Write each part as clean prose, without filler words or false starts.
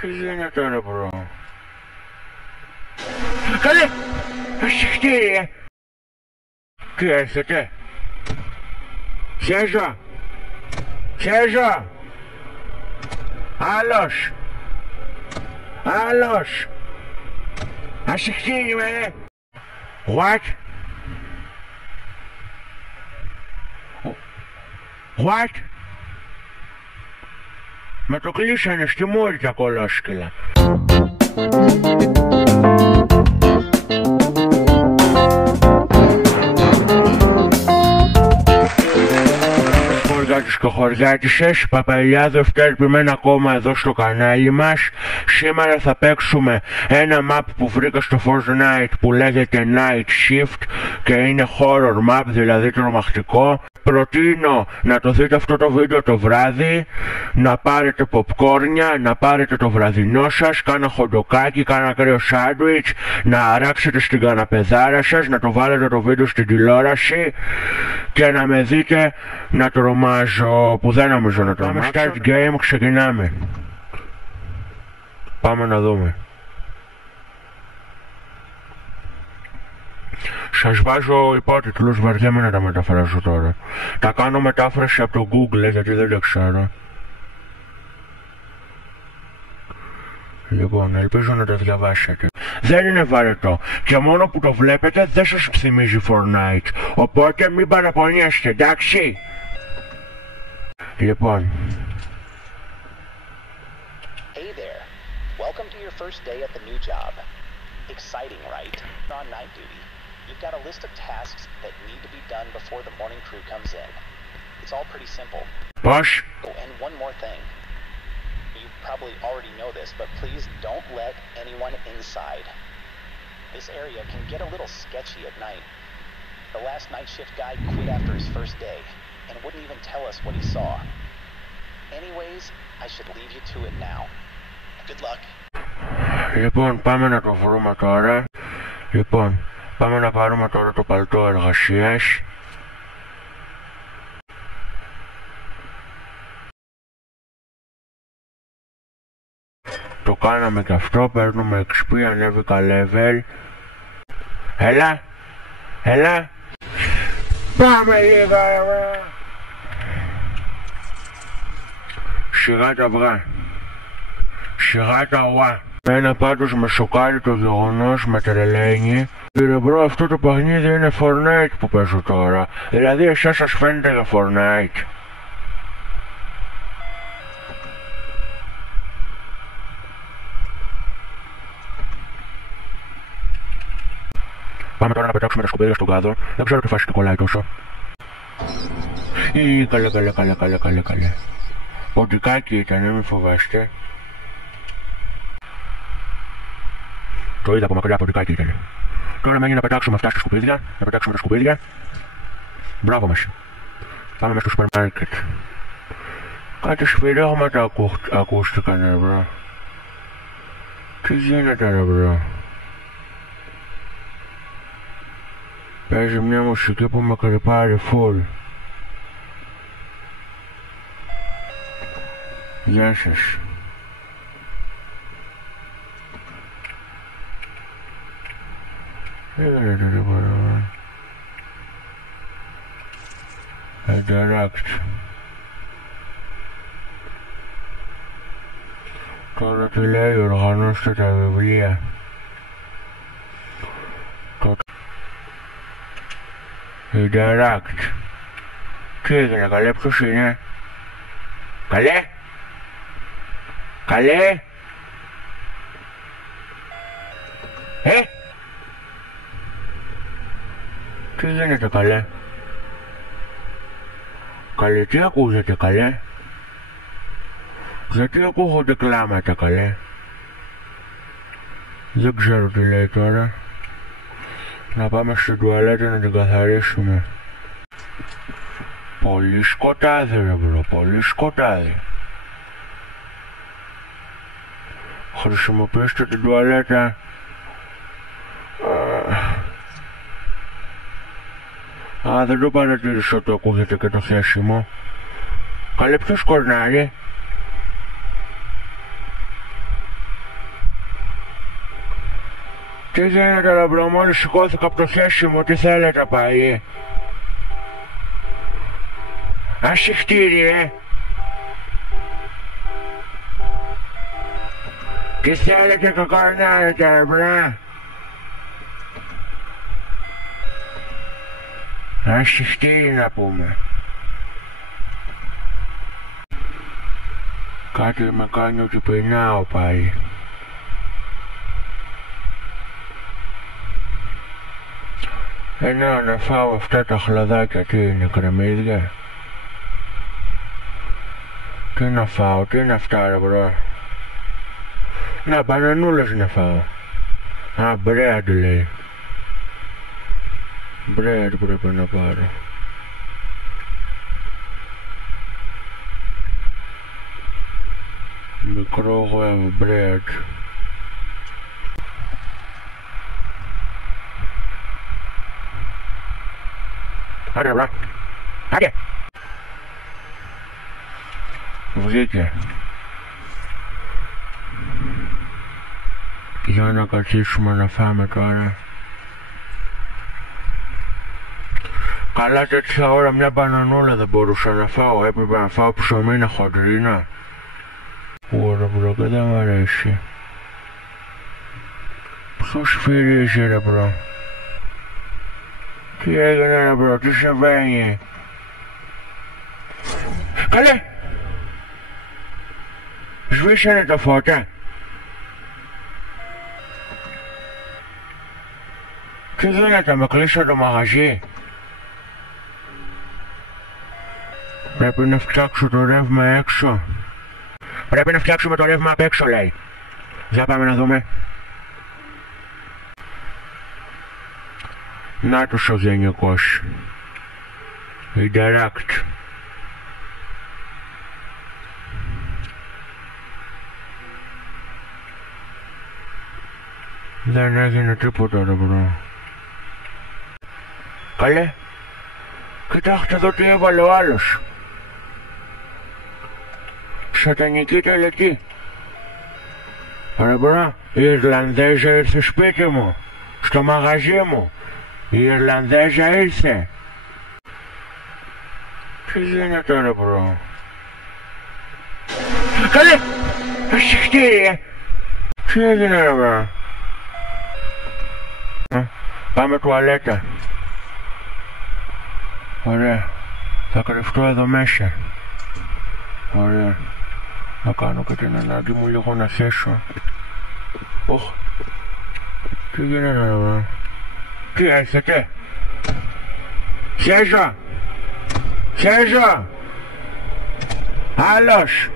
Τι γίνεται ρε μπρο? Καλέ! Συχτήρια! Τι έρχεται? Σέζω! Σέζω! Άλλος! Άλλος! Ασυχτήρι με ρε! What? What? Με το κλείσανε στη μούρη τα κολόσκυλα. Χωριάτες και χωριάτισσες, η Παπαϊλιάδος επιμένει ακόμα εδώ στο κανάλι μας. Σήμερα θα παίξουμε ένα map που βρήκα στο Fortnite που λέγεται Night Shift και είναι horror map, δηλαδή τρομακτικό. Προτείνω να το δείτε αυτό το βίντεο το βράδυ, να πάρετε popcornια, να πάρετε το βραδινό σας, κάνα χοντοκάκι, κάνα κρύο σάντουιτς, να αράξετε στην καναπεδάρα σας, να το βάλετε το βίντεο στην τηλεόραση και να με δείτε να τρομάζω, που δεν νομίζω να τρομάξω. Πάμε start game, ξεκινάμε. Πάμε να δούμε. Σας βάζω υπότιτλους, βαριέμαι να τα μεταφράσω τώρα. Τα κάνω μετάφραση από το Google γιατί δεν το ξέρω. Λοιπόν, ελπίζω να τα διαβάσετε. Δεν είναι βαρετό και μόνο που το βλέπετε δεν σας θυμίζει Fortnite. Οπότε μην παραπονιέστε, εντάξει? Λοιπόν. Hey there. Welcome to your first day at the new job. Exciting, right? On night duty. You've got a list of tasks that need to be done before the morning crew comes in. It's all pretty simple. Πώς? Oh, and one more thing. You probably already know this, but please don't let anyone inside. This area can get a little sketchy at night. The last night shift guy quit after his first day and wouldn't even tell us what he saw. Anyways, I should leave you to it now. Good luck. Λοιπόν, πάμε να το βρούμε τώρα. Λοιπόν, πάμε να πάρουμε τώρα το παλτό εργασίας. Το κάναμε και αυτό, παίρνουμε XP, ανέβηκα level. Έλα, έλα. Πάμε λίγα ρε. Σιγά τα αυγά. Σιγά τα ουά. Ένα πάντως με σοκάρει το γεγονός, με τρελαίνει. Κύριε μπρο, αυτό το παιχνίδι είναι Fortnite που παίζω τώρα. Δηλαδή εσάς σας φαίνεται για Fortnite. Πάμε τώρα να πετάξουμε τα σκουπίδια στον κάδο. Δεν ξέρω τι φάση και κολλάει τόσο. Καλέ. Ποντικάκι ήταν, μην φοβάστε. Το είδα από μακριά, ποντικάκι ήταν. Τώρα μένει να πετάξουμε αυτά στα σκουπίδια. Να πετάξουμε τα σκουπίδια. Μπράβο μας. Πάμε μέσα στο σούπερ μάρκετ. Κάτι σφυρίγματα ακούστηκαν ρε μπρο. Τι γίνεται ρε μπρο? Παίζει μια μουσική που με κρυπάρει full. Γεια σας. Δεν τίποτα. Interact. Τώρα τι λέει, οργανώστε τα βιβλία. Interact. Τι έγινε καλέ, ποιος είναι? Καλέ? Καλέ? Τι γίνεται καλέ? Καλέ, τι ακούγεται καλέ? Γιατί ακούγονται κλάματα καλέ? Δεν ξέρω τι λέει τώρα. Να πάμε στην τουαλέτα να την καθαρίσουμε. Πολύ σκοτάδι ρε μπρο, πολύ σκοτάδι. Χρησιμοποιήστε την τουαλέτα. Δεν το παρατήρησα ότι ακούγεται και το χέσιμο. Καλέ, ποιος κορνάρει? Τι γίνεται ρε μπρο, μόλις σηκώθηκα από το χέσιμο, τι θέλετε πάει? Ασυχτήρι τι θέλετε και κορνάρετε ρε μπρο? Ασυχτήρι να πούμε. Κάτι με κάνει ότι πεινάω πάλι. Να φάω αυτά τα χλαδάκια, τι είναι, κρεμμύδια? Τι να φάω, τι είναι αυτά ρε μπρο? Να, μπανανούλες να φάω. Α, μπρέαντ λέει. Μπρέαντ πρέπει να πάρω. Μικρόγραφο μπρέαντ. Άντε μπρά, άντε. Βγήκε. Για να καθίσουμε να φάμε τώρα. Καλά τέτοια ώρα μια μπανανούλα δεν μπορούσα να φάω. Έπρεπε να φάω ψωμίνα χοντρίνα. Ωραία μπρο, και δεν μ' αρέσει. Ποιος σφυρίζει ρε μπρο? Τι έγινε ρε μπρο, τι συμβαίνει? Καλέ! Σβήσανε τα φώτα. Τι γίνεται, με κλείσω το μαγαζί? Πρέπει να φτιάξω το ρεύμα έξω. Πρέπει να φτιάξουμε το ρεύμα απ' έξω λέει. Για πάμε να δούμε. Να τους ο γενικός. Interact. Δεν έγινε τίποτα ρε μπρο. Καλέ. Κοιτάξτε εδώ τι έβαλε ο άλλος. Σατανική τελετή. Ρε μπρο, η Ιρλανδέζα ήρθε σπίτι μου. Στο μαγαζί μου. Η Ιρλανδέζα ήρθε. Τι γίνεται ρε μπρο? Καλέ! Ασυχτήρι! Τι έγινε ρε μπρο? Πάμε τουαλέτα. Ωραία. Θα κρυφτώ εδώ μέσα. Ωραία. Να κάνω και την ανάγκη μου λίγο να χέσω. Οχ. Τι γίνεται ρε μπρο? Τι έρχεται? Χέζω! Χέζω! Άλλος!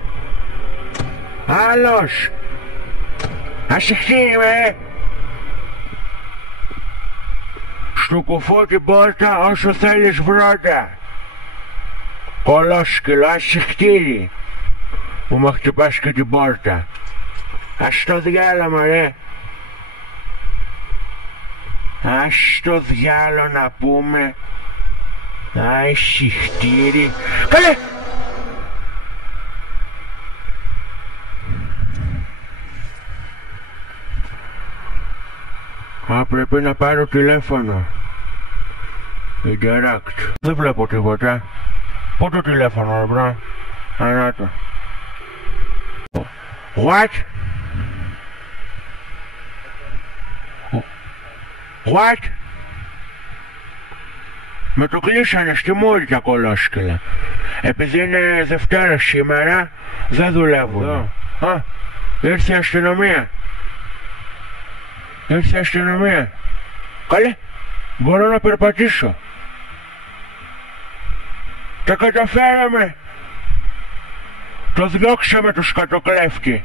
Άλλος! Ασυχτήρι με! Σου κουφώ την πόρτα όσο θέλεις βρόντα. Κολόσκυλο, ασυχτήρι που με χτυπάς και την πόρτα. Ας το διάλαμα ρε. Ας το διάλο να πούμε. Ασυχτήρι. Καλέ! Α, πρέπει να πάρω τηλέφωνο. Interact. Δεν βλέπω τίποτα. Πού το τηλέφωνο ρε μπρο? Ανάτο. What? What? Με το κλείσανε στη μόλι τα κολόσκυλα. Επειδή είναι Δευτέρα σήμερα δεν δουλεύουν. Α, ήρθε η αστυνομία. Ήρθε η αστυνομία. Καλέ, μπορώ να περπατήσω. Τα καταφέραμε. Το διώξαμε το σκατοκλέφτη.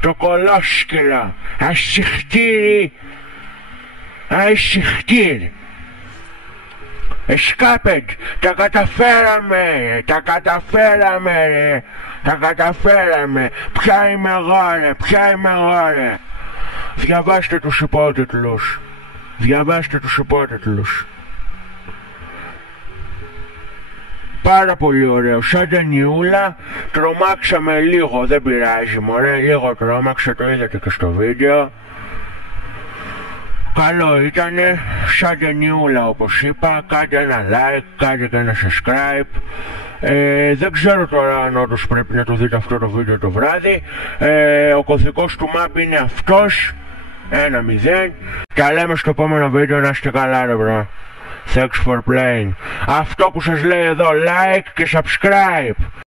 Το κολόσκυλο. Ασυχτήρι. Ασυχτήρι. Escaped. Τα καταφέραμε. Τα καταφέραμε ρε. Τα καταφέραμε. Ποια είμαι εγώ ρε. Ποια είμαι εγώ ρε. Διαβάστε τους υπότιτλους. Διαβάστε τους υπότιτλους. Πάρα πολύ ωραίο. Σαν ταινιούλα. Τρομάξαμε λίγο. Δεν πειράζει μωρέ. Λίγο τρόμαξε. Το είδατε και στο βίντεο. Καλό ήτανε, σαν ταινιούλα όπως είπα, κάντε ένα like, κάντε και ένα subscribe. Δεν ξέρω τώρα αν όντως πρέπει να το δείτε αυτό το βίντεο το βράδυ. Ο κωδικός του map είναι αυτός, 1-0. Τα λέμε στο επόμενο βίντεο, να είστε καλά ρε bro. Thanks for playing. Αυτό που σας λέει εδώ, like και subscribe.